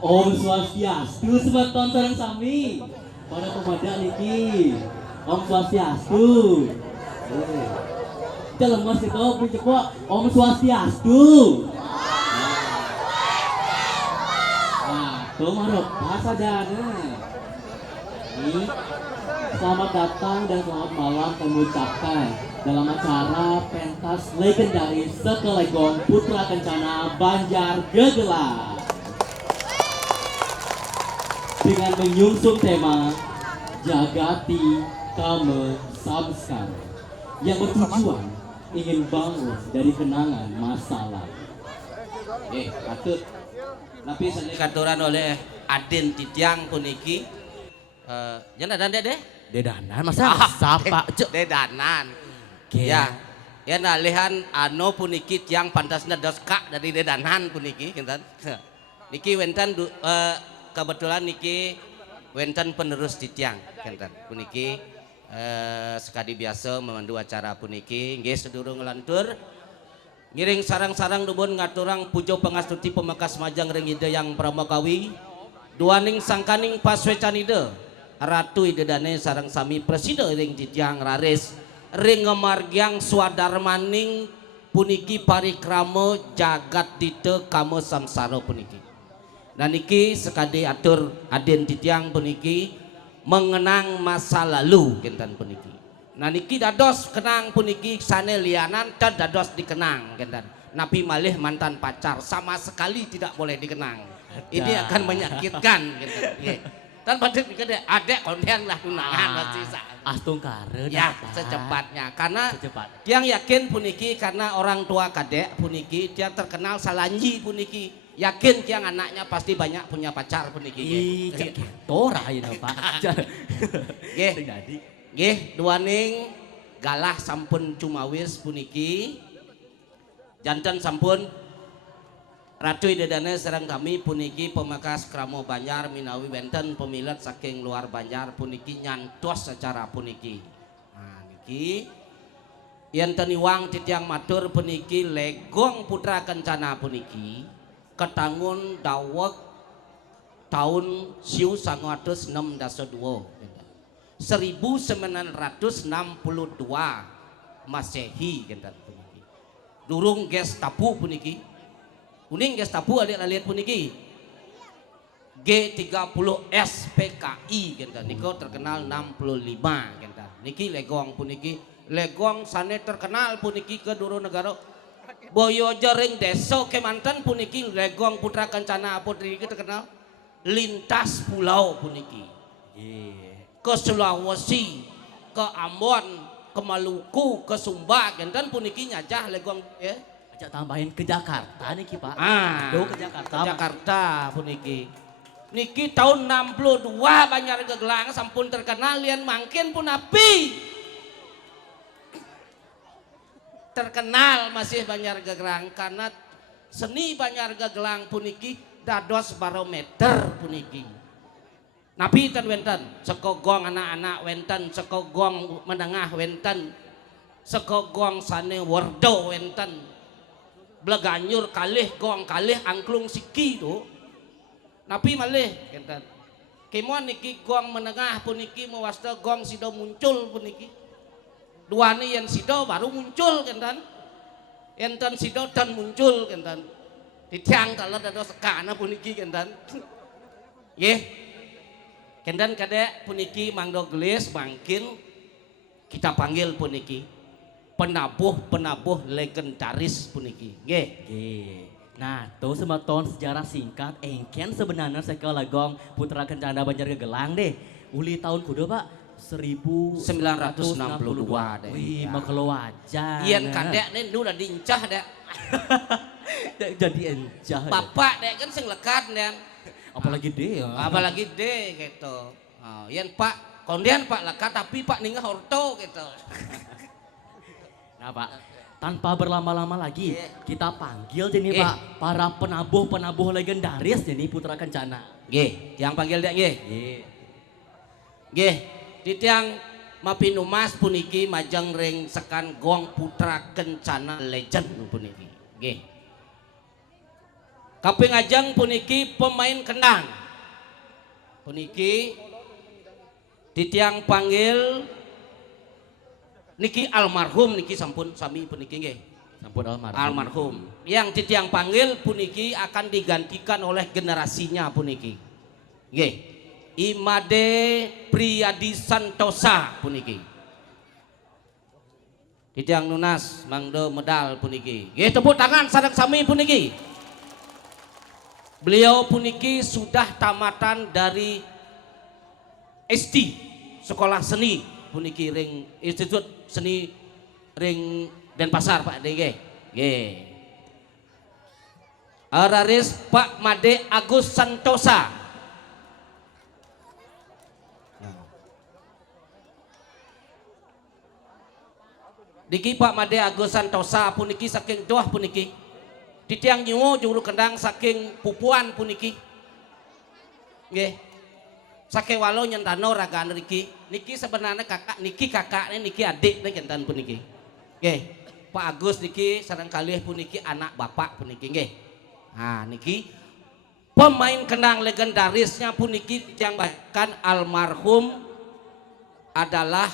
Om Swastiastu semeton sareng sami. Para pemuda niki. Om Swastiastu. Kita lemas kita picepok Om Swastiastu. Nah, tuh maruk bahasa dana. Ini selamat datang dan selamat malam kami ucapkan dalam acara pentas legendaris Sekelegong Putra Kencana Banjar Gegelang dengan menyungsung tema Jagati Kame Samskara yang bertujuan ingin bangun dari kenangan masa lalu. Patut. Tapi seni katuran oleh Adin Titiang puniki. Jangan ada deh. Dedanan masa sapa Dedanan. Ya. Ya nalihan ano puniki tiang pantasna doska dari dedanan puniki kinten. Niki wenten kebetulan niki wenten penerus Titiang kinten. Puniki sekali biasa memandu acara puniki nggih sedurung ngelantur ngiring sarang-sarang dubun ngaturang pujo pangastuti pemakas majang ring ide yang pramakawi duaning sangkaning paswecanide ratu idedane sarang sami presida ring Titiang raris ring ngemargyang swadarmaning puniki parikrama jagat dite kame samsara puniki. Dan niki sekadi atur Adin Titiang puniki mengenang masa lalu kinten puniki. Nah niki dados kenang puniki sane lianan dan dados dikenang kinten. Napi malih mantan pacar sama sekali tidak boleh dikenang. Ini akan menyakitkan kinten. Dan pada pikir adek konten lah tunangan pasti astungkare ya secepatnya karena yang yakin puniki karena orang tua kadek puniki dia terkenal salanji puniki yakin tiang anaknya pasti banyak punya pacar puniki tora ya Pak. Nggih duaning galah sampun cumawis puniki janten sampun Ratu Idedane serang kami puniki pemakas kramo Banjar minawi wenten pemilet saking luar Banjar puniki nyantos secara puniki. Nah niki yen teniwang Titiang matur puniki Legong Putra Kencana puniki ketangun dawek tahun siu 1962 Masehi kinten puniki. Durung Gestapu puniki. Kuning Gestapu adik-adik puniki G30 SPKI kinten niko terkenal 65 kinten niki Legong puniki Legong sane terkenal puniki ke Duru Negara Boyo Jering Deso Kemanten puniki Legong Putra Kencana putri terkenal lintas pulau puniki ke Sulawesi ke Ambon ke Maluku ke Sumba kinten puniki nyajah Legong tambahin ke Jakarta niki Pak. Ke Jakarta puniki. Niki tahun 62 Banjar Gegelang sampun terkenal lian mangkin pun api. Terkenal masih Banjar Gegelang karena seni Banjar Gegelang puniki dados barometer puniki. Napi ten wenten sekogong anak-anak wenten sekogong menengah wenten sekogong sane werdo wenten Bleganyur kalih gong kalih angklung siki tu napi malih kinten kemuan niki gong menengah puniki mewasta gong sido muncul puniki duani yang sido baru muncul kinten enten sido dan muncul kinten Titiang kalau dados sekana puniki kinten nggih kinten kadek puniki mangdo gelis mangkin kita panggil puniki penabuh legendaris puniki. Nggih. Nah, tuh semeton sejarah singkat engken sebenarnya Sekelegong Putra Kencana Banjar Gegelang deh. Uli tahun kudu Pak 1962 deh. Wih, mau keluajan. Iyan kadek nih udah dincah dek. Jadi encah. Bapak dek kan sing lekat dek. Apalagi deh. Apalagi deh gitu. Iyan Pak, kondian Pak lekat tapi Pak ninggal horto gitu. Nah Pak, tanpa berlama-lama lagi kita panggil jadi Pak para penabuh legendaris jadi Putra Kencana. Nggih, yang panggil dek nggih. Nggih, Titiang mapinumas puniki majang ring sekan gong Putra Kencana legend puniki. Nggih. Kaping ajeng puniki pemain kendang. Puniki titiang panggil niki almarhum niki sampun sami puniki nggih. Sampun almarhum. Almarhum. Yang titiang panggil puniki akan digantikan oleh generasinya puniki. Nggih. Imade Priyadi Santosa puniki. Titiang nunas mangdo medal puniki. Nggih, tepuk tangan sareng sami puniki. Beliau puniki sudah tamatan dari SD sekolah seni puniki ring Institut Seni ring Denpasar Pak DG. Nggih. Araris Pak Made Agus Santosa. Diki Pak Made Agus Santosa puniki saking doah puniki. Titiang nyuwo juru kendang saking pupuan puniki. Nggih. Saking walo nyentano ragaan niki. Niki sebenarnya kakak, niki kakaknya, niki adik kentan puniki. Nggih. Pak Agus niki sareng kalih puniki anak bapak puniki nggih. Nah niki pemain kendang legendarisnya puniki yang bahkan almarhum adalah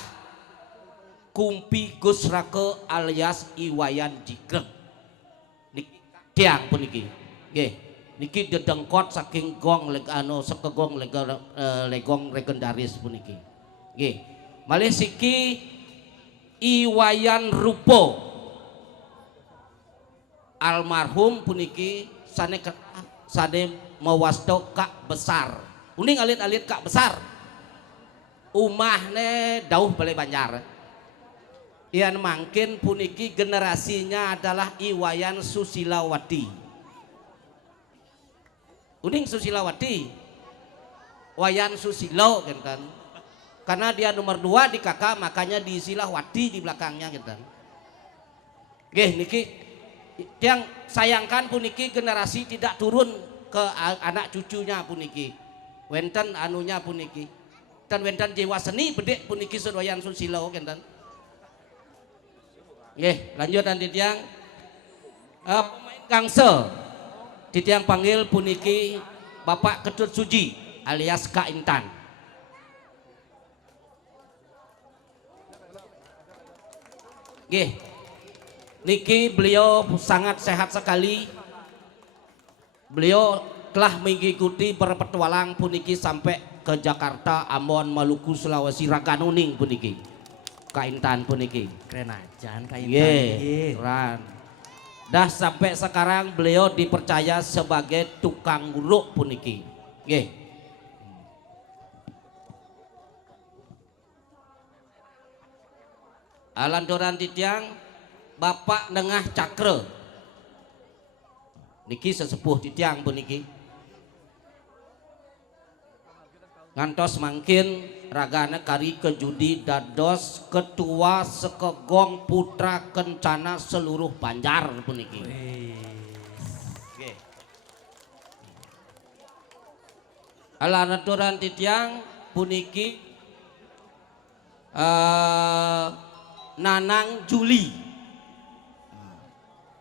Kumpi Gus Rake alias Iwayan Jigrek. Tiang puniki, nggih, niki dedengkot saking gong sekegong legong legendaris puniki, nggih. Malih siki Iwayan Rupo, almarhum puniki sane mawasto kak besar, uning alit-alit kak besar, umahne dauh Balai Banjar. Yang mungkin puniki generasinya adalah Iwayan Susilawati. Uning Susilawati, Wayan Susilo kan. Karena dia nomor 2 di kakak, makanya diisilah Wati di belakangnya kan. Nggih niki yang sayangkan puniki generasi tidak turun ke anak cucunya puniki. Wenten anunya puniki. Dan wenten jiwa seni bedek puniki Wayan Susilo kan. Nggih, lanjut nanti tiang pemain gangsel. Titiang panggil puniki Bapak Ketut Suji alias Kak Intan. Nggih. Niki beliau sangat sehat sekali. Beliau telah mengikuti berpetualang puniki sampai ke Jakarta, Ambon, Maluku, Sulawesi, Raganuning puniki. Kaintan puniki Keren aja Kaintan. Keren. Dah sampai sekarang beliau dipercaya sebagai tukang guluk puniki. Nggih. Alandoran titiang Bapak Nengah Cakre. Niki sesepuh titiang puniki. Ngantos mangkin ragana kari kejudi dados ketua sekegong putra kencana seluruh Banjar puniki. Nggih. Alanaturan titiang puniki Nanang Juli.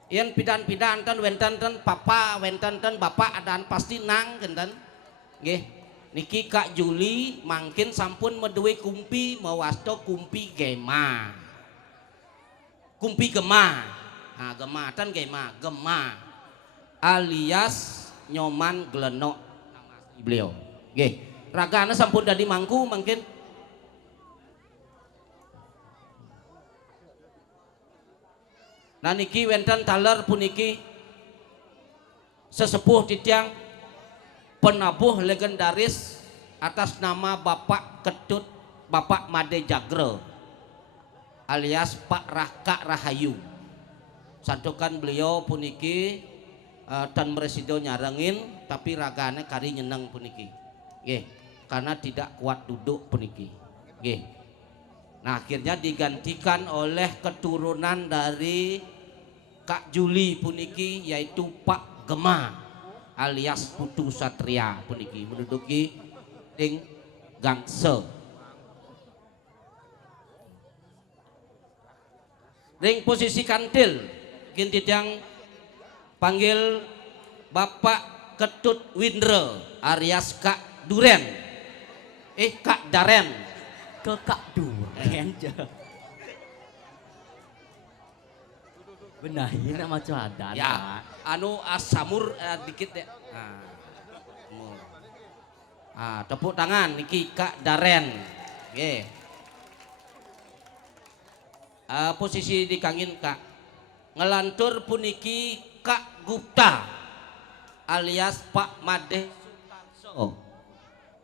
Yen pidan-pidanten wenten papa wenten bapak adan pasti nang genten. Nggih. Niki Kak Juli mangkin sampun meduwe kumpi mawasto kumpi gema. Kumpi gema. Nah, gema tan gema, gema. Alias nyoman glenok nama beliau. Nggih. Ragana sampun dadi mangku mangkin. Nah niki wenten taler puniki sesepuh titiang penabuh legendaris atas nama Bapak Ketut Bapak Made Jagre alias Pak Raka Rahayu. Santukan beliau puniki tan meresido nyarengin tapi ragane kari nyeneng puniki. Nggih, karena tidak kuat duduk puniki. Nggih. Nah, akhirnya digantikan oleh keturunan dari Kak Juli puniki yaitu Pak Gema alias Putu Satria puniki menduduki ring gangsel. Ring posisi kantil kintit yang panggil Bapak Ketut Windre alias Kak Duren. Kak Daren. Ke Kak Duren aja. Benahin nama cuadan. Ya, anu asamur dikit ya. Tepuk tangan niki Kak Daren. Nggih. Posisi dikangin Kak. Ngelantur puniki Kak Gupta alias Pak Made Sutanso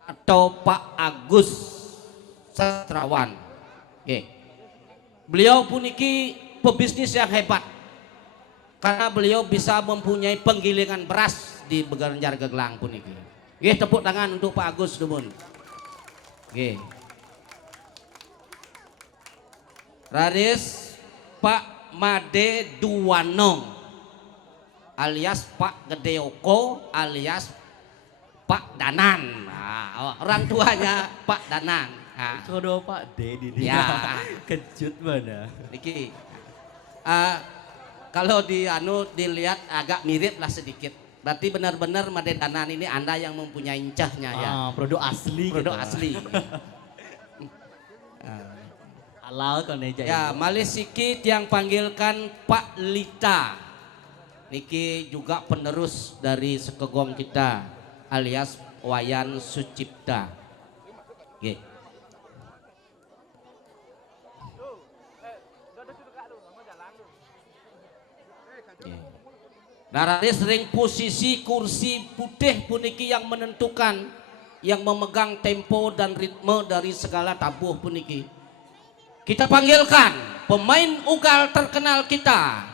atau Pak Agus Sastrawan. Nggih. Beliau puniki pebisnis yang hebat. Karena beliau bisa mempunyai penggilingan beras di Banjar Gegelang puniki. Nggih, tepuk tangan untuk Pak Agus nuwun. Nggih. Raris Pak Made Duwanong alias Pak Gedeoko alias Pak Danan. Orang tuanya Pak Danan. Codo Pak D di dia. Ya. Kejut mana. Niki. Kalau dilihat agak mirip lah sedikit. Berarti benar-benar Made Danan ini Anda yang mempunyai incahnya ya. Produk asli. Produk gitu. asli. Halal kan aja. Ya, malih sikit yang panggilkan Pak Lita. Niki juga penerus dari sekegong kita alias Wayan Sucipta. Oke. Narari sering posisi kursi putih puniki yang menentukan, yang memegang tempo dan ritme dari segala tabuh puniki. Kita panggilkan pemain ugal terkenal kita,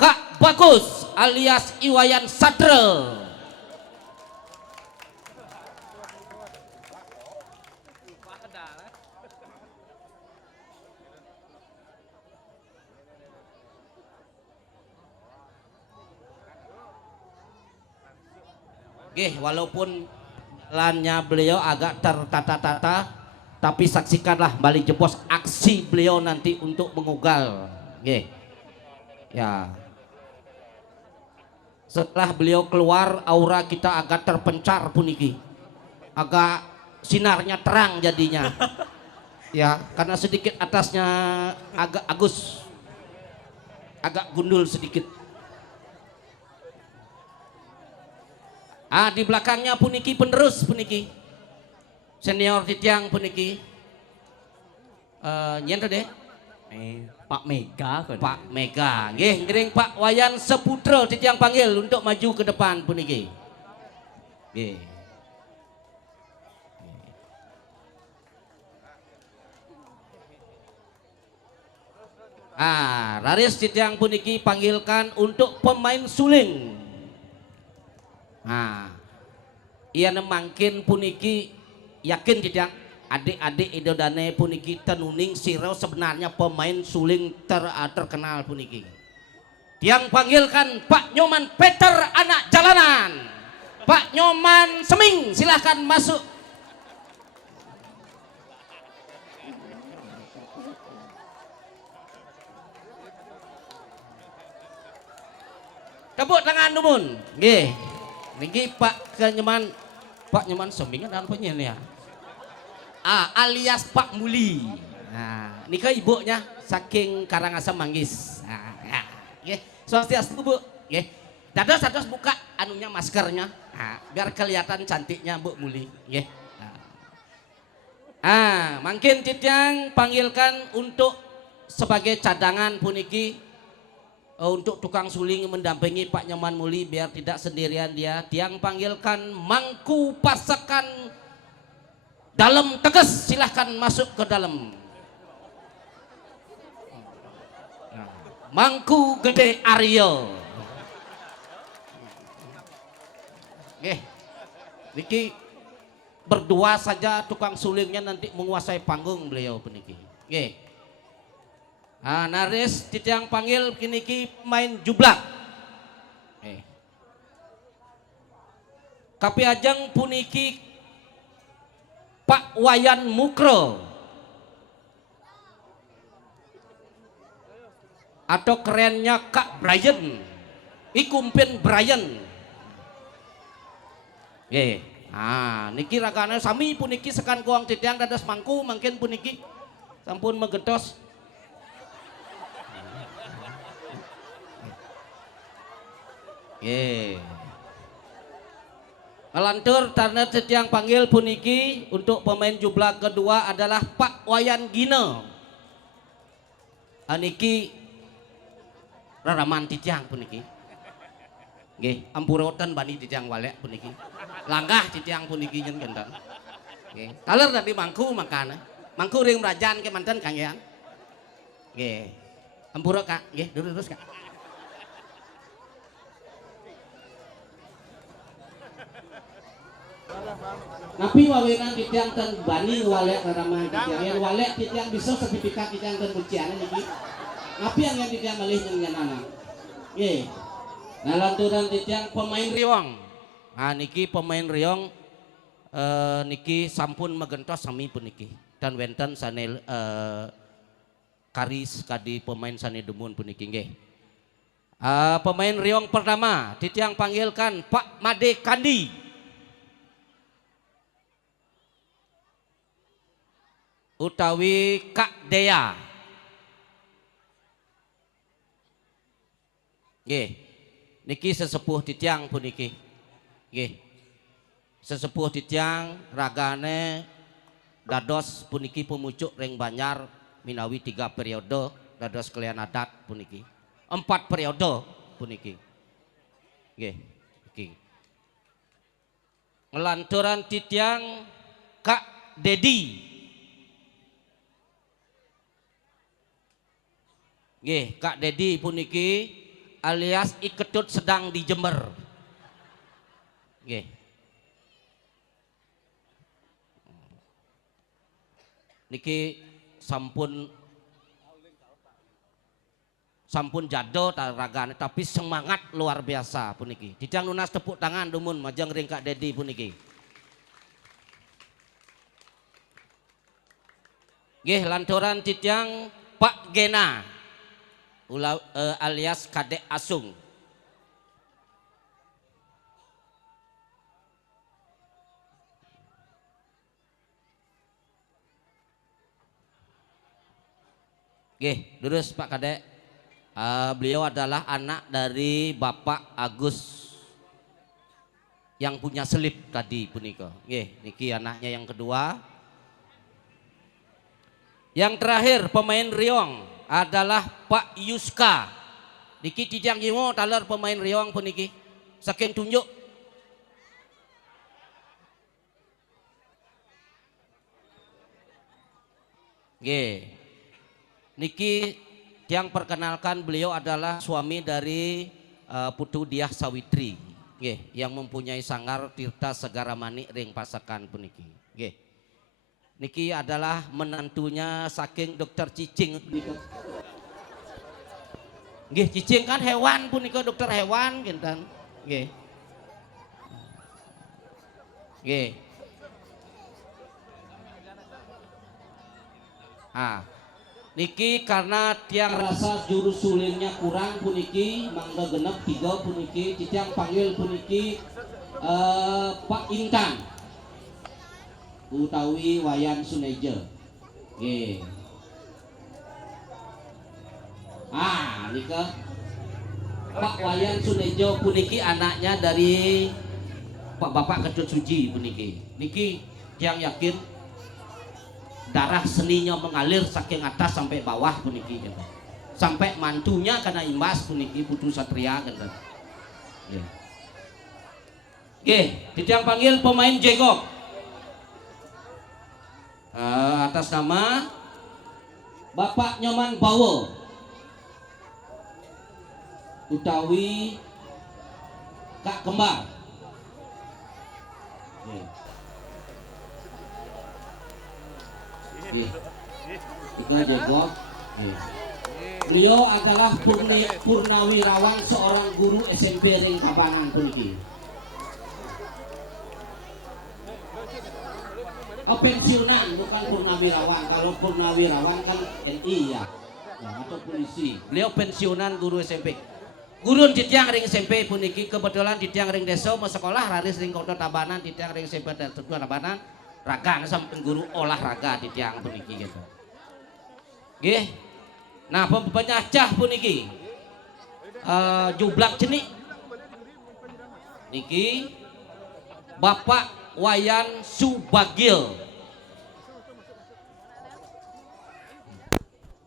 Kak Bagus alias Iwayan Sadre. Oke, walaupun jalannya beliau agak tertata-tata, tapi saksikanlah balik jebos aksi beliau nanti untuk mengugal. Oke. Ya. Setelah beliau keluar, aura kita agak terpencar puniki. Agak sinarnya terang jadinya. Ya, karena sedikit atasnya agak agus. Agak gundul sedikit. Di belakangnya puniki penerus puniki. Senior titiang puniki. Nyen deh. Pak Mega kan. Pak Mega. Nggih, ngiring Pak Wayan Seputra titiang panggil untuk maju ke depan puniki. Nggih. Raris titiang puniki panggilkan untuk pemain suling. Ia nemangkin puniki yakin tidak adik-adik idodane puniki tenuning siro sebenarnya pemain suling terkenal puniki. Yang panggilkan Pak Nyoman Peter anak jalanan. Pak Nyoman Seming silahkan masuk. Tepuk tangan numun. Nggih. Niki Pak Nyoman Seming dan penyanyi ya. Alias Pak Muli. Nika ibunya saking Karangasem Manggis. Swastiastu Bu. Dados buka anunya maskernya. Biar kelihatan cantiknya Bu Muli. Mungkin titiang panggilkan untuk sebagai cadangan puniki. Untuk tukang suling mendampingi Pak Nyoman Muli biar tidak sendirian dia. Tiang panggilkan Mangku Pasekan Dalam Teges, silahkan masuk ke dalam. Mangku Gede Aryo. Niki berdua saja tukang sulingnya nanti menguasai panggung beliau peniki. Naris titiang panggil kiniki main jublak. Kapi ajeng puniki Pak Wayan Mukro atau kerennya Kak Brian, Ikumpin Brian. Nggih. Niki ragane sami puniki sekan kuang titiang dados mangku mangkin puniki sampun megetos. Nggih. Ngelantur tarnet titiang panggil puniki untuk pemain jumlah kedua adalah Pak Wayan Gina. Niki raraman titiang puniki. Nggih, ampuroten bani titiang walek puniki. Langgah titiang puniki nyen genten. Nggih, taler tadi mangku makana. Mangku ring rajan ke manten Kang Yang. Nggih. Ampura Kak, nggih, terus Kak. Napi wawinan titiang ten bani walek raraman titiang. Yang walek titiang bisa sertifikat titiang ten bucian niki. Napi yang titiang malih nyen anak. Nggih. Nah lanturan titiang pemain riong. Niki pemain riong niki sampun megentos sami puniki. Dan wenten sane karis kadi pemain sane demun puniki nggih. Pemain riong pertama titiang panggilkan Pak Made Kandi. Utawi Kak Dea. Nggih. Niki sesepuh titiang puniki. Nggih. Sesepuh titiang ragane dados puniki pemucuk ring Banyar minawi 3 periode dados kalian adat puniki. 4 periode puniki. Nggih. Niki. Ngelanturan titiang Kak Dedi. Nggih, Kak Dedi puniki alias Iketut sedang di Jember. Nggih. Niki sampun jado ragane tapi semangat luar biasa puniki. Titiang lunas tepuk tangan dumun majeng ring Kak Dedi puniki. Nggih, lanturan titiang Pak Gena. Alias Kadek Asung. Oke, terus Pak Kadek. Beliau adalah anak dari Bapak Agus yang punya selip tadi punika. Nggih, niki anaknya yang kedua. Yang terakhir pemain riong adalah Pak Yuska. Niki titiang jimo taler pemain riong puniki. Saking tunjuk. Nggih. Niki yang perkenalkan beliau adalah suami dari Putu Diah Sawitri. Nggih, yang mempunyai sanggar Tirta Segara Manik ring Pasakan puniki. Nggih. Niki adalah menantunya saking Dokter Cicing. Nggih, cicing kan hewan punika dokter hewan kinten. Nggih. Nggih. Niki karena tiang rasa jurus sulinnya kurang puniki mangga genep 3 puniki titiang panggil puniki Pak Intan. Utawi Wayan Suneja. Nggih. Nika Pak Wayan Sunejo puniki anaknya dari Pak Bapak Ketut Suji puniki. Niki yang yakin darah seninya mengalir saking atas sampai bawah puniki gitu. Sampai mantunya karena imbas puniki Putu Satria gitu. Nggih, titiang panggil pemain jegok. Atas nama Bapak Nyoman Bawo utawi Kak Kembar. Kita jegok. Beliau adalah purnawirawan seorang guru SMP ring Tabanan puniki. Pensiunan bukan purnawirawan. Kalau purnawirawan kan NI ya, atau polisi. Beliau pensiunan guru SMP. Gurun di tiang ring SMP puniki kebetulan di tiang ring desa mau sekolah raris ring kota Tabanan di tiang ring SMP kedua Tabanan ragang sampai guru olahraga di tiang puniki gitu. Nggih. Nah, penyacah puniki jublak jenik niki Bapak Wayan Subagil.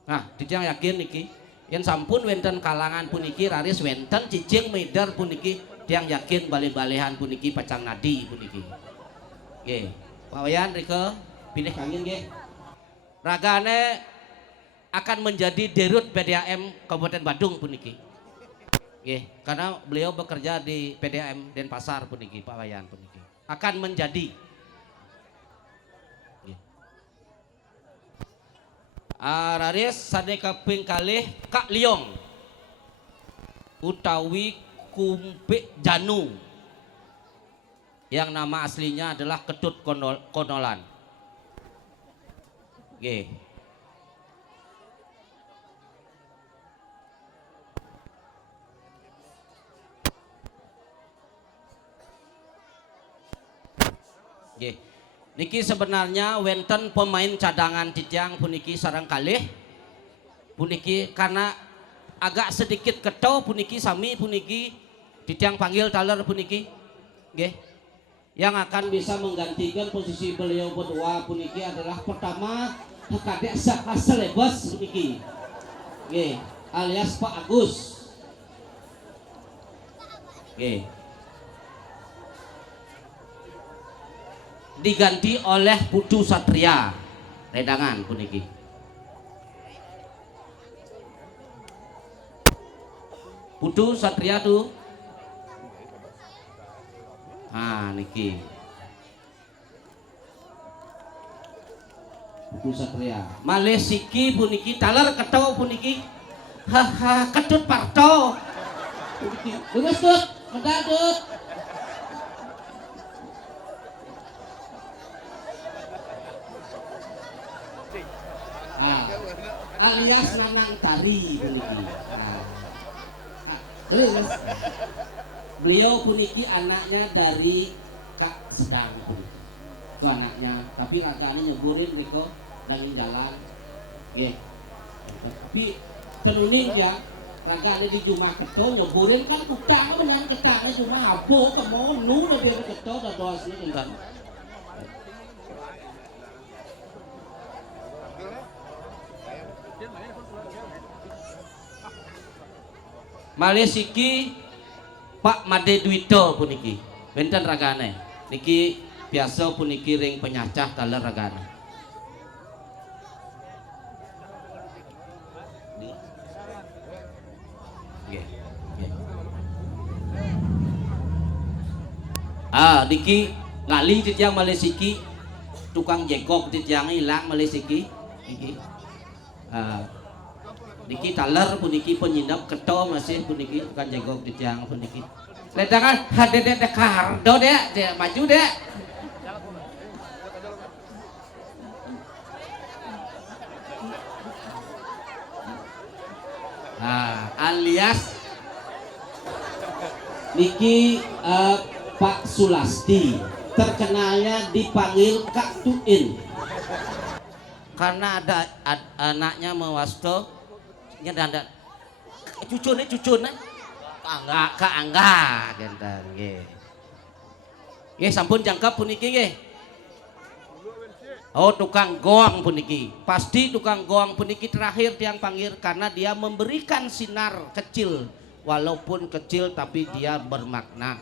Nah, dijang yakin niki yen sampun wenten kalangan puniki raris wenten cicing medar puniki tiang yakin bale-balehan puniki pacang nadi puniki. Nggih. Pak Wayan rika pilih kangin nggih. Ragane akan menjadi dirut PDAM Kabupaten Badung puniki. Nggih, karena beliau bekerja di PDAM Denpasar puniki Pak Wayan puniki. Akan menjadi raris sane kaping kalih Kak Liong utawi Kumpik Janu yang nama aslinya adalah Ketut Konolan. Nggih. Nggih. Niki sebenarnya wenten pemain cadangan titiang puniki sarang kalih puniki karena agak sedikit ketau puniki sami puniki titiang panggil taler puniki nggih yang akan bisa menggantikan posisi beliau berdua puniki adalah pertama Kadek Saka Selebes puniki nggih alias Pak Agus nggih diganti oleh Putu Satria redangan puniki. Putu Satria tuh. Ah niki. Putu Satria. Malesiki puniki taler ketau puniki. Haha Ketut Parto. Puniki. Lurus tut, medal tut. Alias Nanang Tari puniki. Terus beliau puniki anaknya dari Kak Sedang puniki. Itu anaknya, tapi kakaknya nyeburin Riko dangin jalan. Nggih. Tapi teruning ya, kakaknya di Jumah Keto nyeburin kan kutang dengan ketangnya cuma abo kemonu lebih keto dadosnya kan. Malesiki Pak Made Dwito puniki benten ragane niki biasa puniki ring penyacah taler ragane niki ngali titiang Malesiki tukang jengkok titiang hilang Malesiki niki niki taler puniki penyindap keto masih puniki bukan jengkok di tiang puniki ledakan hadede kardo dek maju dek alias niki Pak Sulasti terkenalnya dipanggil Kak Tuin karena ada anaknya mewasto nyadanda cucune angga genten nggih. Nggih sampun jangkep puniki nggih. Oh tukang goang puniki. Pasti tukang goang puniki terakhir tiang panggil karena dia memberikan sinar kecil walaupun kecil tapi dia bermakna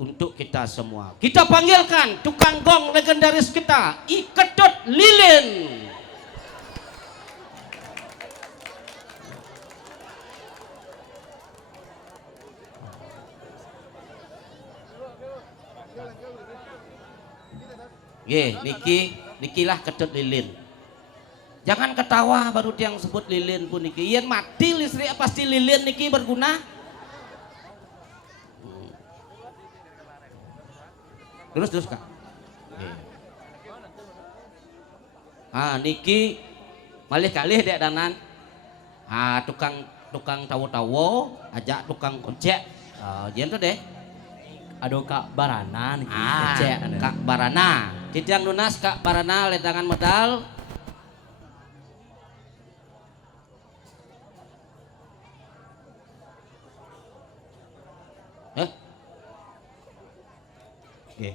untuk kita semua. Kita panggilkan tukang gong legendaris kita Ketut Lilin. Nggih, nikilah Ketut Lilin. Jangan ketawa baru tiang sebut lilin pun niki. Yen mati listrik pasti lilin niki berguna. Terus Kak. Niki malih kalih dek danan. Tukang tukang tawo-tawo, ajak tukang kocek. Jian tuh deh. Aduh Kak Barana niki. Ah, Kak Barana. Titiang lunas Kak Barana ledangan modal. Oke.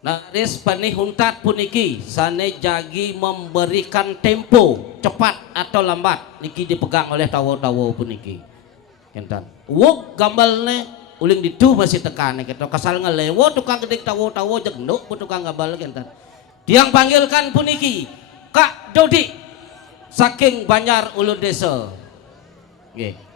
Naris panih huntat puniki sane jagi memberikan tempo cepat atau lambat niki dipegang oleh tawo-tawo puniki. Enten. Wuk gambalne uling ditu masih tekan gitu. Kasal ngelewo tukang gedik tawo-tawo jegnuk ku tukang gambal enten. Diang panggilkan puniki Kak Dodi saking Banjar Ulun Desa. Nggih.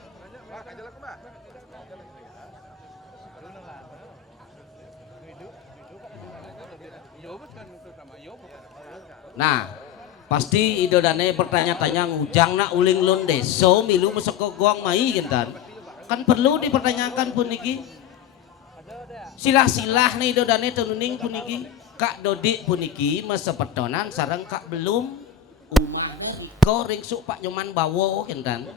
Nah, pasti idodane bertanya-tanya ngujang nak uling lun deso milu masuk ke gong mai gentan. Kan perlu dipertanyakan puniki. Silah-silah nih idodane tenuning puniki. Kak Dodi puniki masepetonan sareng Kak belum umahnya Riko ringsuk Pak Nyoman bawo gentan.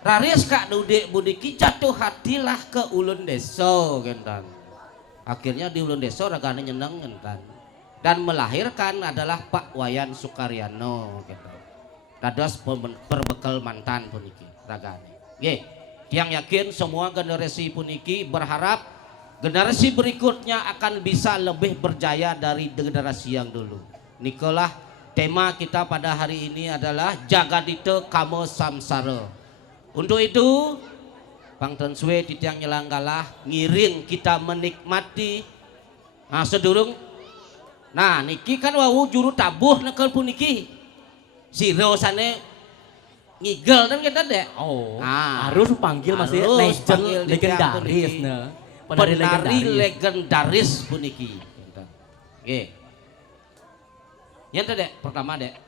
Raris Kak Dodi puniki jatuh hatilah ke ulun deso gentan. Akhirnya di ulun deso ragane nyeneng gentan. Dan melahirkan adalah Pak Wayan Sukaryano gitu. Dados berbekal mantan puniki ragane. Nggih, yang yakin semua generasi puniki berharap generasi berikutnya akan bisa lebih berjaya dari generasi yang dulu. Nikolah tema kita pada hari ini adalah Jagadite Kamo Samsara. Untuk itu Bang Tenswe Titiang Nyelanggalah ngiring kita menikmati sedurung. Nah niki kan wau juru tabuh nekel puniki siro sane ngigel kan kita deh. Oh, harus panggil masih legend legendaris nah. Penari legendaris puniki. Oke. Yang itu dek pertama dek.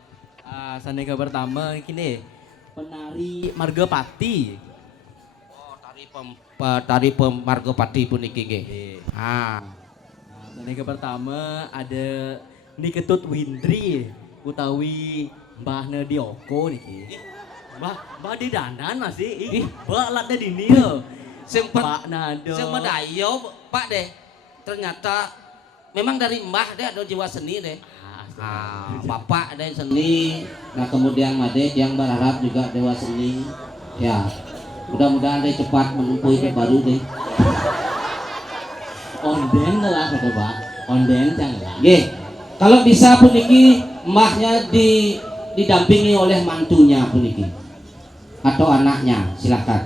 Sanega pertama kini penari Margapati. Oh tari Margapati puniki nggih. Sanega pertama ada Niketut Windri utawi Mbah Nedioko niki. Mbah di dandan masih. Mbah latnya di dia. Pak Nado. Sing medayo Pak deh. Ternyata memang dari Mbah deh ada jiwa seni deh. Bapak deh seni. Nah kemudian Made yang berharap juga dewa seni. Ya. Mudah-mudahan deh cepat menempuh itu baru deh. Onden lah kata Pak. Onden cangga. Nggih. Kalau bisa puniki mbahnya didampingi oleh mantunya puniki atau anaknya silakan.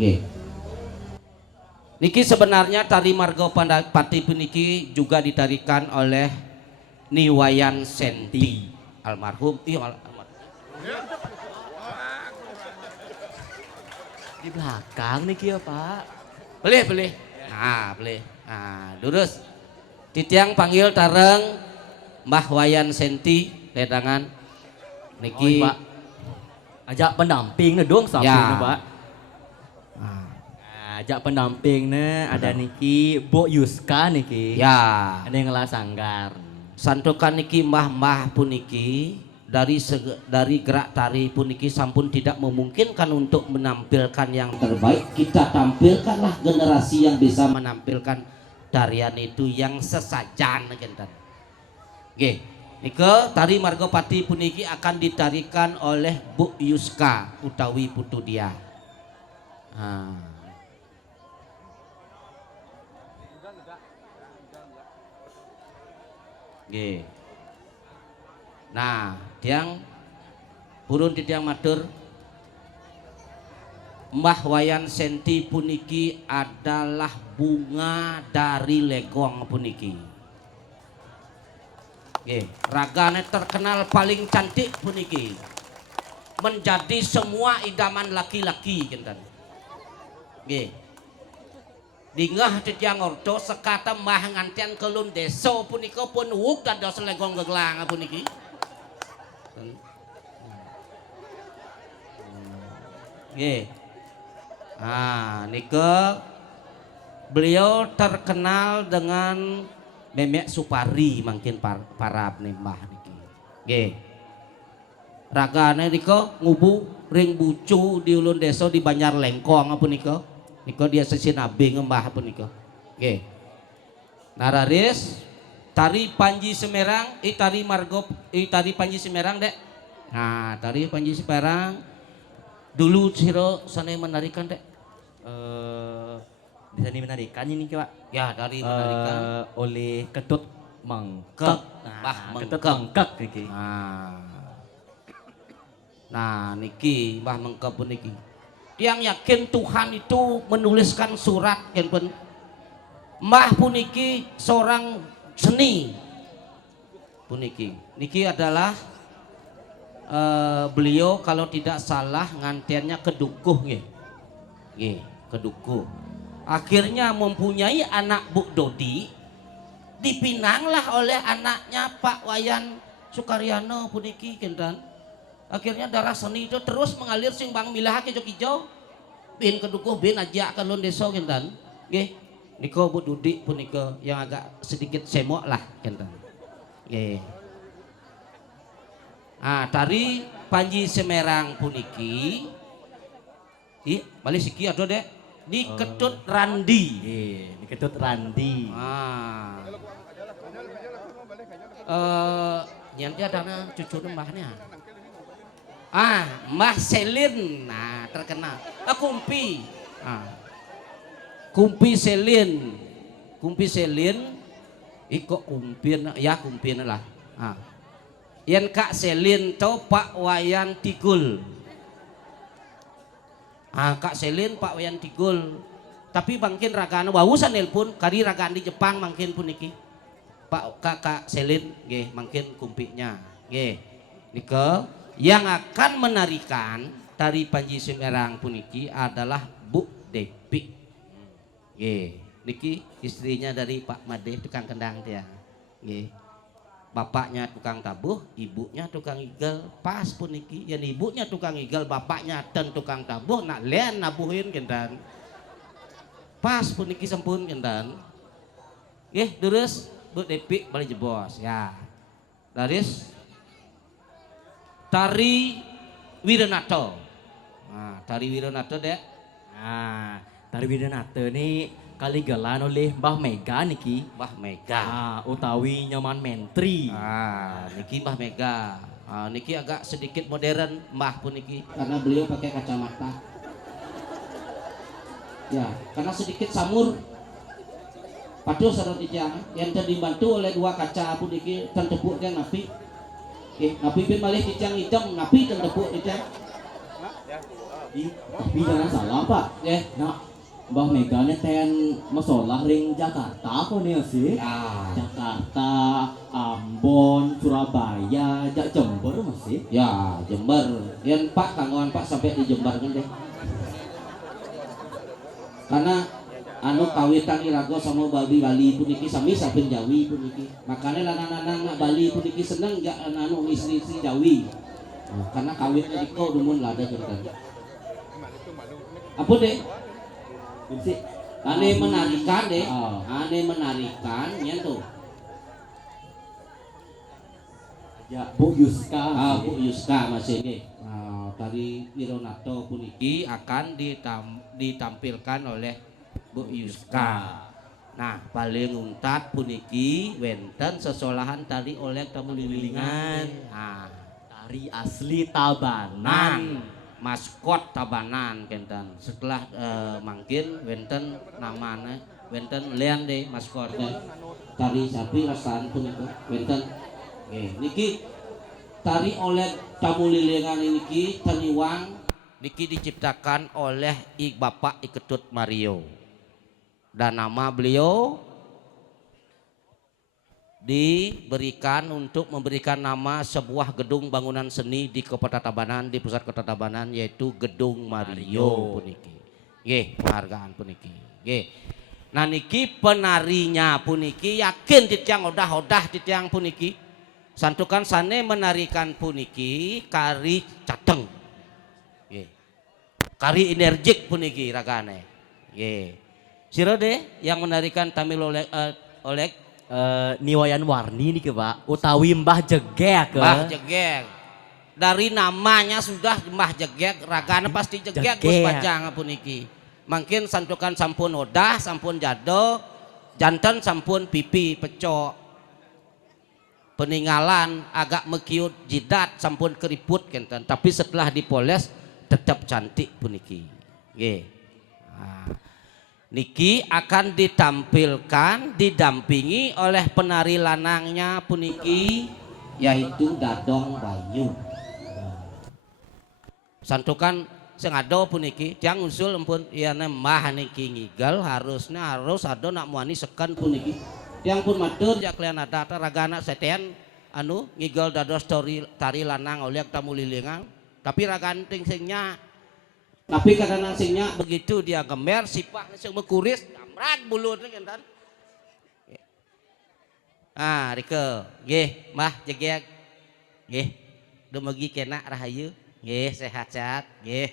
Nggih. Niki sebenarnya tari Margapati puniki juga ditarikan oleh Niwayan Senti almarhum. Di belakang niki ya Pak. Boleh. Nah, boleh. Nah, lurus. Titiang panggil tareng Mbah Wayan Senti ledangan niki Pak. Ajak pendamping dong samping Pak. Ajak pendampingnya ada niki Bo Yuska niki. Ya. Ada yang ngelas sanggar. Santokan niki mbah-mbah puniki dari gerak tari puniki sampun tidak memungkinkan untuk menampilkan yang terbaik. Kita tampilkanlah generasi yang bisa menampilkan tarian itu yang sesajan genten. Nggih. Nike tari Margapati puniki akan ditarikan oleh Bu Yuska utawi putu dia. Nggih. Nah, tiang purun titiang matur Mbah Wayan Senti puniki adalah bunga dari legong puniki. Nggih, ragane terkenal paling cantik puniki. Menjadi semua idaman laki-laki genten. Nggih. Dingah titiang orto sekata mbah ngantian kelun deso punika pun wuk dados legong geglang puniki. Nggih. Nike beliau terkenal dengan memek supari mungkin parab nih mbah niki. Nggih. Ragane nika ngubu ring bucu di ulun desa di Banjar Lengkong apa nika. Nika dia sesinabe ngembah apa nika. Nggih. Nararis tari Panji Semerang, tari Margo, tari Panji Semerang dek. Nah, tari Panji Semerang dulu siro sana menarikan dek. Bisa dimenarikan ini Pak. Ya dari menarikan Oleh Ketut Mengkek. Mbah Ketut Mengkek. Mengkek niki. Nah, niki Mbah Mengkek pun niki. Yang yakin Tuhan itu menuliskan surat kan pun. Mbah puniki seorang seni puniki. Niki adalah beliau kalau tidak salah ngantiannya kedukuh nggih. Nggih, kedukuh. Akhirnya mempunyai anak Bu Dodi, dipinanglah oleh anaknya Pak Wayan Sukaryano puniki kendan. Akhirnya darah seni itu terus mengalir sing Bang Milah kijo-kijo. Bin kedukuh bin aja ke lon desa kendan. Nggih. Niko Bu Dodi punika yang agak sedikit semok lah kendan. Nggih. Tari Panji Semerang puniki. Balik siki ada dek. Di Ketut Randi. Di Ketut Randi. Nyanti ada cucu mbahnya. Mbah Selin. Nah, terkenal. Kumpi. Kumpi Selin. Kumpi Selin. Iko kumpin, ya kumpin lah. Yang Kak Selin to Pak Wayan Tigul. Kak Selin Pak Wayan Tigul. Tapi mungkin ragana wawusan nelpon kari ragaan di Jepang mungkin pun niki. Kak Selin nggih mungkin kumpinya. Nggih. Nika yang akan menarikan tari Panji Semerang puniki adalah Bu Depi. Nggih. Niki istrinya dari Pak Made tukang kendang dia. Nggih. Bapaknya tukang tabuh, ibunya tukang igel, pas pun niki. Yang ibunya tukang igel, bapaknya dan tukang tabuh, nak len nabuhin kendan. Pas pun niki sempun kendan. Terus Bu Depi balik jebos ya. Terus tari Wironato. Tari Wironato dek. Tari Wironato ini kaligalan oleh Mbah Mega niki. Mbah Mega. Utawi Nyoman Menteri. Niki Mbah Mega. Niki agak sedikit modern Mbah pun niki karena beliau pakai kacamata. Ya, karena sedikit samur. Patuh sarot ijang yang dibantu oleh dua kaca pun niki tentepuk yang napi. Napi bin malih ijang hitam napi tentepuk ijang. Tapi jangan salah Pak. Nah, Mbah Mega ten masalah ring Jakarta kok nih sih? Jakarta, Ambon, Surabaya, Jember masih? Ya, Jember. Yang Pak tanggungan Pak sampai di Jember kan deh. Karena kawitan irago sama Bali pun iki sami saben Jawi pun iki. Makanya lanang-lanang Bali pun iki seneng gak istri-istri Jawi. Karena kawitnya iko dumun lada kan. Apa deh? Aneh menarikan deh, aneh menarikan tuh. Ya Bu Yuska, Bu Yuska masih nih. Tari Wironato puniki akan ditampilkan oleh Bu Yuska. Nah, paling untat puniki wenten sesolahan tari oleh tamu lilingan. Tari asli Tabanan. Maskot Tabanan kenten. Setelah mangkin wenten namanya wenten lean deh maskotnya. Tari sapi rasaan pun itu wenten. Niki tari oleh tamu lilingan niki taniwang niki diciptakan oleh Bapak Iketut Mario. Dan nama beliau diberikan untuk memberikan nama sebuah gedung bangunan seni di Kota Tabanan, di pusat Kota Tabanan, yaitu Gedung Mario puniki. Penghargaan puniki. Nah niki penarinya puniki yakin titiang odah titiang puniki. Santukan sane menarikan puniki kari cateng. Kari energik puniki ragane. Sirode yang menarikan tamil oleh Niwayan Warni nih ke Pak, utawi Mbah Jegek ke. Mbah Jegek. Dari namanya sudah Mbah Jegek, ragana pasti Jegek Gus Jegek. Bajang puniki. Mungkin santukan sampun odah, sampun jado, jantan sampun pipi pecok. Peninggalan agak mekiut jidat sampun keriput kenten, tapi setelah dipoles tetap cantik puniki. Nggih. Nah, niki akan ditampilkan didampingi oleh penari lanangnya puniki yaitu Dadong Bayu. Santukan sengado puniki tiang usul empun iana mah niki ngigel harus ado nak muani sekan puniki. Tiang pun matur jak klian ada ragana seten anu ngigel dados tari lanang oleh tamu lilingan tapi raganting singnya. Tapi kadang singnya begitu dia gemer sipaknya sing mekuris damrat bulutnya kan. Ah rike nggih Mbah Jegek nggih dumegi kena rahayu nggih sehat-sehat nggih.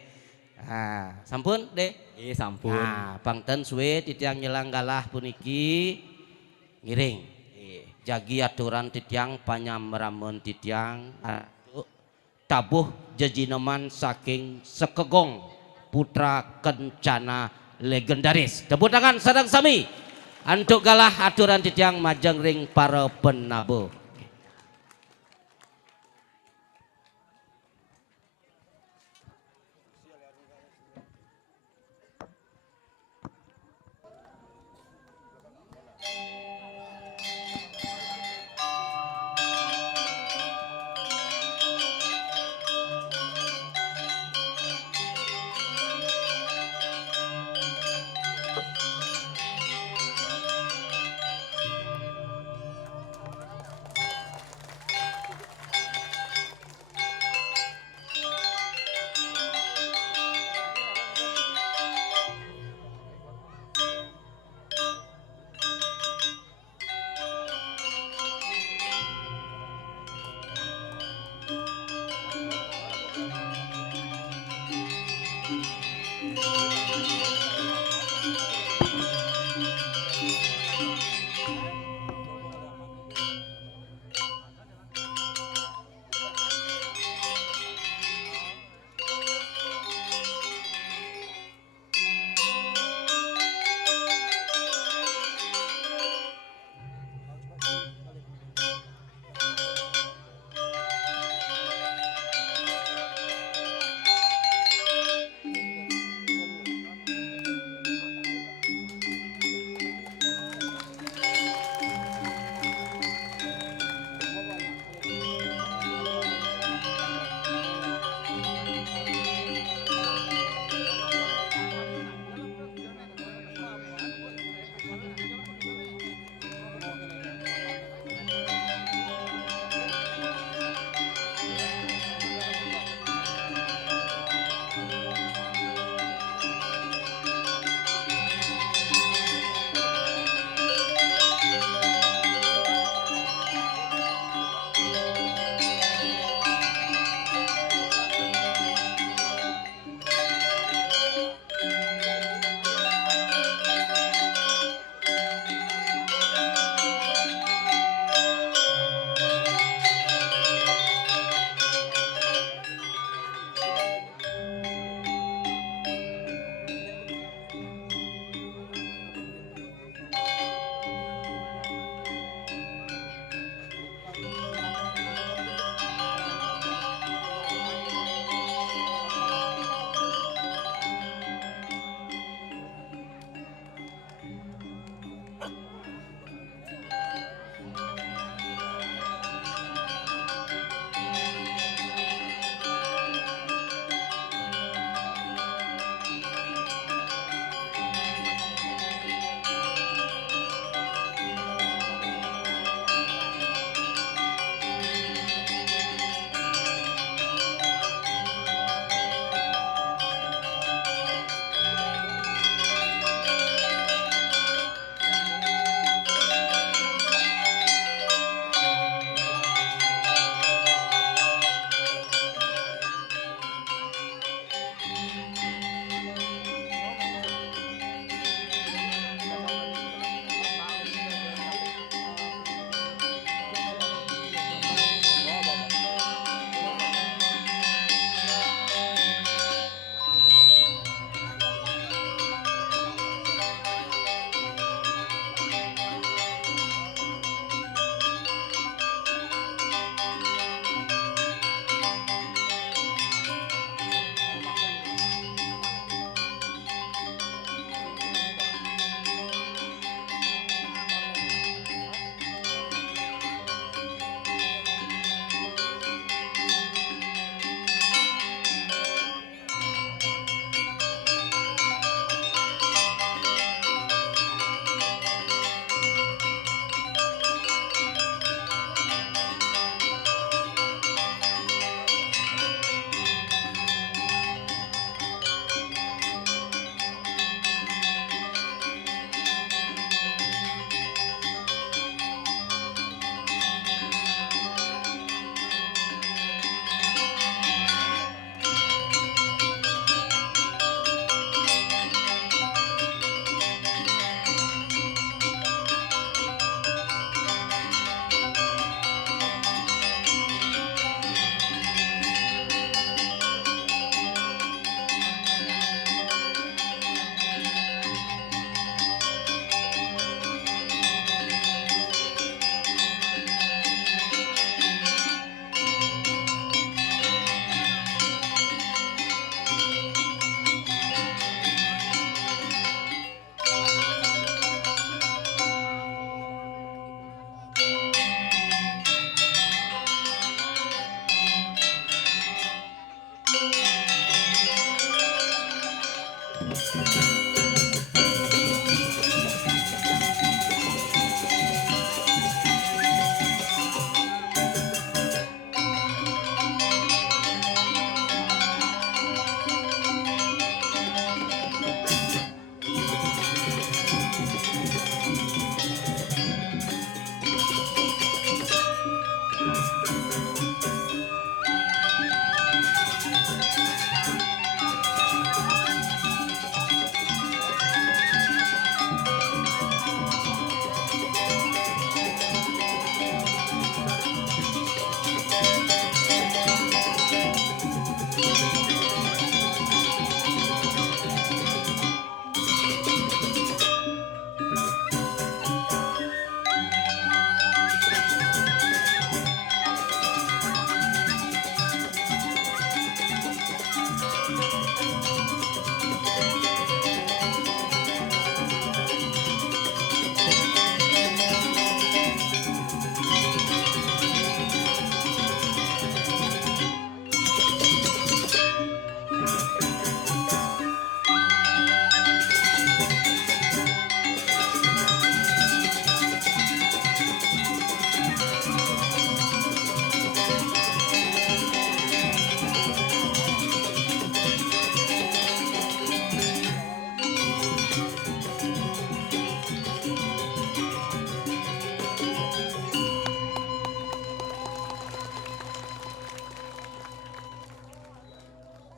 Ah sampun Dek. Nggih sampun. Nah pangten suwe titiang nyelang galah puniki ngiring. Jagi aturan titiang panyamramun titiang tabuh jejinoman saking Sekegong putra kencana legendaris. Tepuk tangan sadang sami untuk galah aturan titiang majeng ring para penabuh. Thank